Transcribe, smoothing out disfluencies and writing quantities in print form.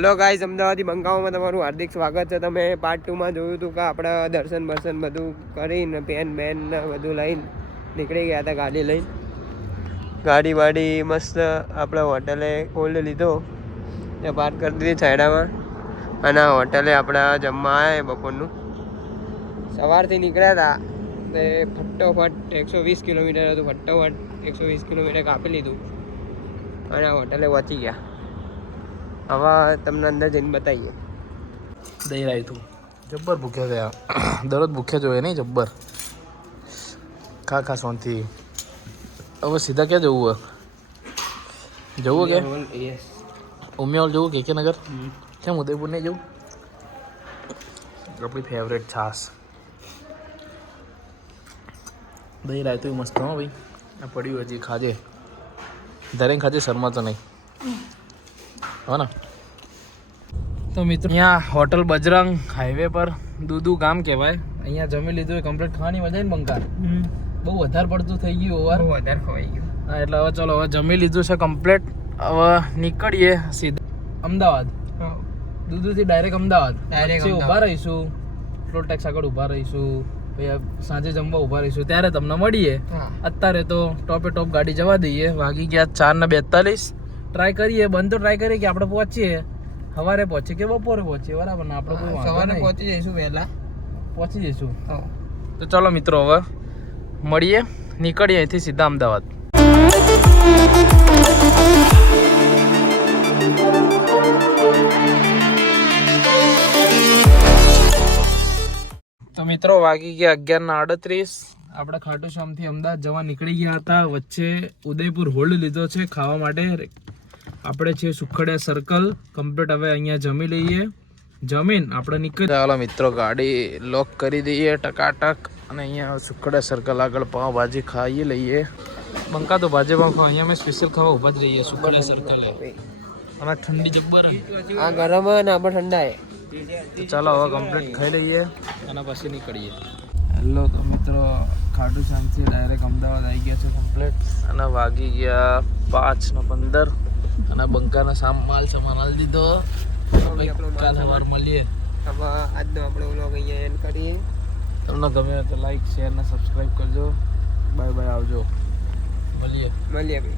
Hello guys, અમદાવાદી બંકાઓમાં તમારું હાર્દિક સ્વાગત છે. તમે પાર્ટ 2 માં જોયું હતું કે આપણે દર્શન બધું કરીને પેન બધું લઈને નીકળી ગયા હતા ગાડી લઈને. ગાડી વાડી મસ્ત આપણે હોટલે ઓલ્ડ લીધો એ પાર્ક કરી દીધી સાઈડામાં. અને હોટલે આપણે જમવા આવ્યા બપોરનું. સવારથી નીકળ્યા હતા તે ફટોફટ 120 કિલોમીટર હતું. ફટોફટ 120 કિલોમીટર કાપી લીધું અને હોટલે પહોંચી ગયા. હવે તમને અંદર જઈને બતાવીએ. દહીં રાયતું જબ્બર ભૂખ્યા થયા. દરરોજ ભૂખ્યા જોઈએ નહીં જબ્બર. ખા શાંતિ. હવે સીધા ક્યાં જવું હોય? જવું કે ઉમિયાવલ જવું કે નગર? કેમ ઉદયપુર નહીં જવું? આપણી ફેવરેટ છાશ દહીં રાયતું મસ્ત હો ભાઈ. આ પડ્યું હજી ખાજે. ધરેને ખાજે, શર્મા તો નહીં હો ને. તો મિત્રો અહીંયા હોટલ બજરંગ હાઈવે પર દૂધુ ગામ કહેવાય. અહીંયા જમી લીધું એ કમ્પ્લીટ. ખાવાની મજા ને બંકાર બહુ વધારે પડતું થઈ ગયું. ઓવર વધારે ખવાઈ ગયું. હા એટલે હવે ચલો, હવે જમી લીધું છે કમ્પ્લીટ. હવે નીકળીએ સીધા અમદાવાદ. દૂધુથી ડાયરેક્ટ અમદાવાદ. ઊભા રહીશું, ટોલ ટેક્સ આગળ ઊભા રહીશું, પછી સાંજે જમવા ઊભા રહીશું, ત્યારે તમને મળીએ. અત્યારે તો ટોપે ટોપ ગાડી જવા દઈએ. વાગી ગયા 4:42. ટ્રાય કરીએ, બંધ તો ટ્રાય કરીએ કે આપણે પહોંચીએ. સવારે પહોંચીએ કે બપોરે પહોંચીએ, બરાબર ને? આપણે કોઈ સવારે પહોંચી જઈશું, વહેલા પહોંચી જઈશું. તો ચલો મિત્રો, હવે મળીએ, નીકળીએ અહીંથી સીધા અમદાવાદ. તો મિત્રો વાગી ગયા 11:38. આપણે ખાટુ શ્યામથી અમદાવાદ જવા નીકળી ગયા હતા. વચ્ચે ઉદયપુર હોલ્ડ લીધો છે ખાવા માટે. આપણે છે સુખડિયા સર્કલ કમ્પ્લીટ. હવે અહીંયા જમી લઈએ. જમીન આપણે નીકળી. ચાલો મિત્રો, ગાડી લોક કરી દઈએ ટકાટક. અને અહીંયા સુખડિયા સર્કલ આગળ પાવભાજી ખાઈ લઈએ. બંકા તો ભાજી પાવ ખાવ. અહીંયા અમે સ્પેશિયલ ખાવા ઊભા જ રહીએ સુખડિયા સર્કલ. અને ઠંડી જબ્બર. આ ગરમ હોય ને આપણે ઠંડા. તો ચાલો હવે કમ્પ્લીટ ખાઈ લઈએ અને પછી નીકળીએ. હેલો, તો મિત્રો ખાટુ શ્યામથી ડાયરેક્ટ અમદાવાદ આવી ગયા છે કમ્પ્લીટ. અને વાગી ગયા 5:15. અને બંકાનો માલ સામાન હાલ દીધો. કાલ સવાર મળીએ. હવે આજનો આપણો વ્લોગ અહીંયા એન્ડ કરીએ. તમને ગમે તો લાઈક, શેર અને સબસ્ક્રાઈબ કરજો. બાય બાય, આવજો, મળીએ. ભાઈ.